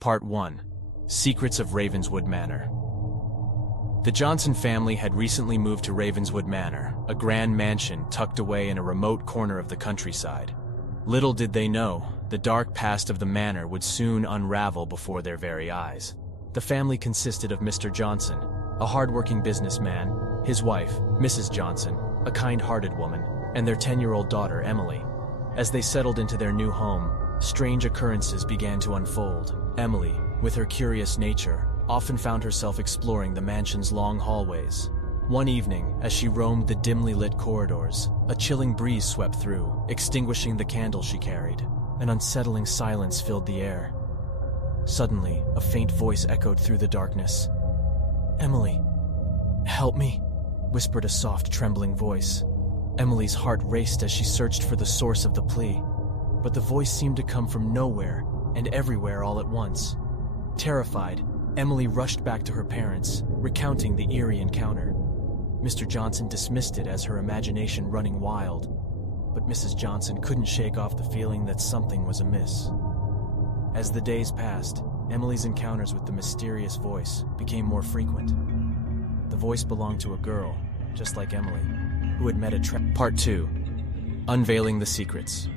Part 1. Secrets of Ravenswood Manor. The Johnson family had recently moved to Ravenswood Manor, a grand mansion tucked away in a remote corner of the countryside. Little did they know, the dark past of the manor would soon unravel before their very eyes. The family consisted of Mr. Johnson, a hard-working businessman, his wife, Mrs. Johnson, a kind-hearted woman, and their 10-year-old daughter, Emily. As they settled into their new home, strange occurrences began to unfold. Emily, with her curious nature, often found herself exploring the mansion's long hallways. One evening, as she roamed the dimly lit corridors, a chilling breeze swept through, extinguishing the candle she carried. An unsettling silence filled the air. Suddenly, a faint voice echoed through the darkness. "Emily, help me," whispered a soft, trembling voice. Emily's heart raced as she searched for the source of the plea, but the voice seemed to come from nowhere and everywhere all at once. Terrified, Emily rushed back to her parents, recounting the eerie encounter. Mr. Johnson dismissed it as her imagination running wild, but Mrs. Johnson couldn't shake off the feeling that something was amiss. As the days passed, Emily's encounters with the mysterious voice became more frequent. The voice belonged to a girl, just like Emily, who had met a Part 2. Unveiling the Secrets.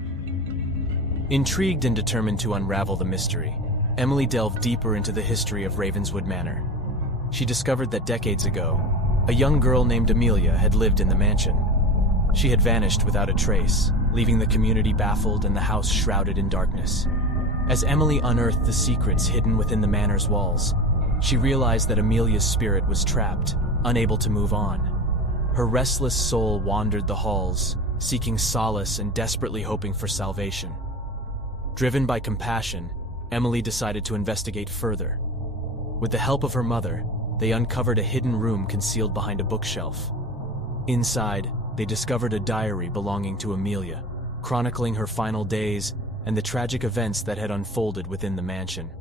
Intrigued and determined to unravel the mystery, Emily delved deeper into the history of Ravenswood Manor. She discovered that decades ago, a young girl named Amelia had lived in the mansion. She had vanished without a trace, leaving the community baffled and the house shrouded in darkness. As Emily unearthed the secrets hidden within the manor's walls, she realized that Amelia's spirit was trapped, unable to move on. Her restless soul wandered the halls, seeking solace and desperately hoping for salvation. Driven by compassion, Emily decided to investigate further. With the help of her mother, they uncovered a hidden room concealed behind a bookshelf. Inside, they discovered a diary belonging to Amelia, chronicling her final days and the tragic events that had unfolded within the mansion.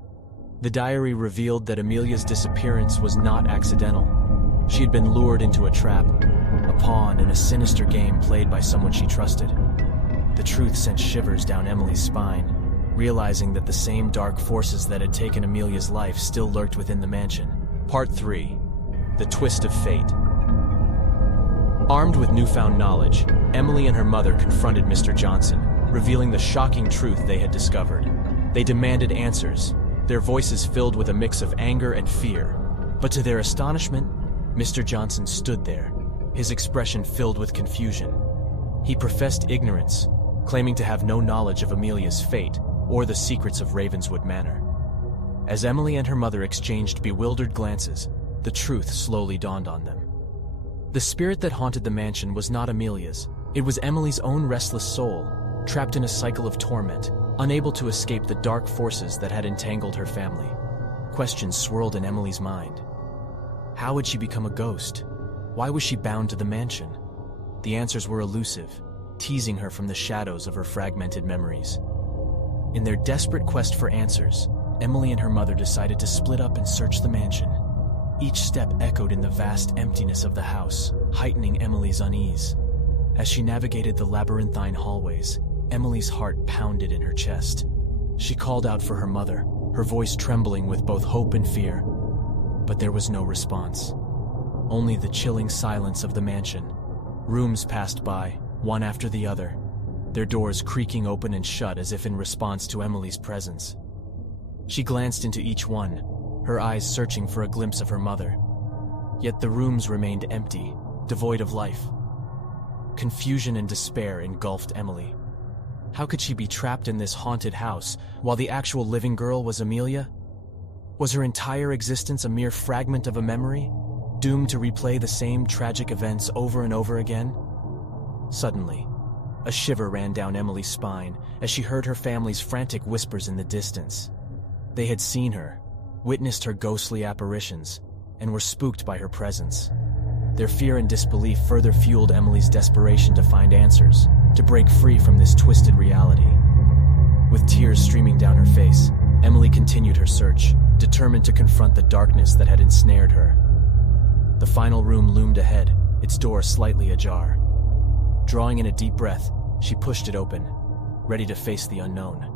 The diary revealed that Amelia's disappearance was not accidental. She had been lured into a trap, a pawn in a sinister game played by someone she trusted. The truth sent shivers down Emily's spine, realizing that the same dark forces that had taken Amelia's life still lurked within the mansion. Part 3. The Twist of Fate. Armed with newfound knowledge, Emily and her mother confronted Mr. Johnson, revealing the shocking truth they had discovered. They demanded answers, their voices filled with a mix of anger and fear. But to their astonishment, Mr. Johnson stood there, his expression filled with confusion. He professed ignorance, claiming to have no knowledge of Amelia's fate or the secrets of Ravenswood Manor. As Emily and her mother exchanged bewildered glances, the truth slowly dawned on them. The spirit that haunted the mansion was not Amelia's. It was Emily's own restless soul, trapped in a cycle of torment, unable to escape the dark forces that had entangled her family. Questions swirled in Emily's mind. How had she become a ghost? Why was she bound to the mansion? The answers were elusive, teasing her from the shadows of her fragmented memories. In their desperate quest for answers, Emily and her mother decided to split up and search the mansion. Each step echoed in the vast emptiness of the house, heightening Emily's unease. As she navigated the labyrinthine hallways, Emily's heart pounded in her chest. She called out for her mother, her voice trembling with both hope and fear. But there was no response. Only the chilling silence of the mansion. Rooms passed by, one after the other, their doors creaking open and shut as if in response to Emily's presence. She glanced into each one, her eyes searching for a glimpse of her mother. Yet the rooms remained empty, devoid of life. Confusion and despair engulfed Emily. How could she be trapped in this haunted house while the actual living girl was Amelia? Was her entire existence a mere fragment of a memory, doomed to replay the same tragic events over and over again? Suddenly, a shiver ran down Emily's spine as she heard her family's frantic whispers in the distance. They had seen her, witnessed her ghostly apparitions, and were spooked by her presence. Their fear and disbelief further fueled Emily's desperation to find answers, to break free from this twisted reality. With tears streaming down her face, Emily continued her search, determined to confront the darkness that had ensnared her. The final room loomed ahead, its door slightly ajar. Drawing in a deep breath, she pushed it open, ready to face the unknown.